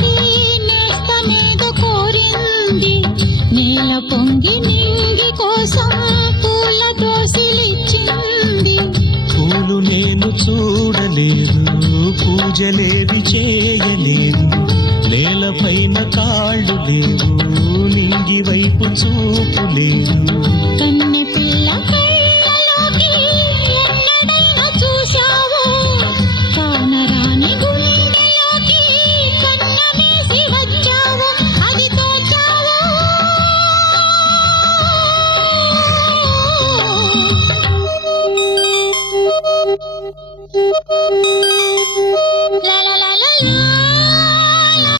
చూసి నేస్తమేదో కోరింది. నేల పొంగి నింగి కోసం పూల దోసిలిచ్చింది. పూలు నేను చూడలేదు, పూజలేవి చేయలేదు. నేలపైన కాళ్ళు లేవు, నింగి వైపు చూపు లేదు.